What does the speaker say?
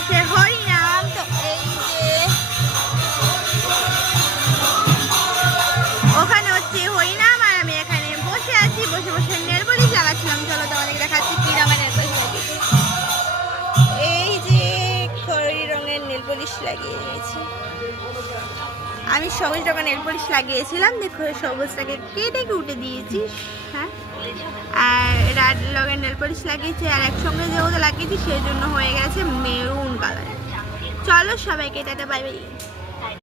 বসে হরিনাম। তো এই যে ওখানে হচ্ছে হরিনাম আর আমি এখানে বসে আছি, বসে বসে নেল পলিশ লাগাচ্ছিলাম। চলো তোমাদের দেখাচ্ছি কি রঙের নেল পলিশ লাগিয়েছি। এই যে খয়েরি রঙের নেল পলিশ লাগিয়ে নিয়েছি আমি। সবুজ রঙের নেল পলিশ লাগিয়েছিলাম, দেখো সবুজটাকে কেটে উঠে দিয়েছি। হ্যাঁ, আর রেড রঙের নেল পলিশ লাগিয়েছি, আর একসঙ্গে যেহেতু লাগিয়েছি সেই জন্য হয়ে গেছে মেরুন কালার। চলো সবাইকে টাটা, বাই বাই।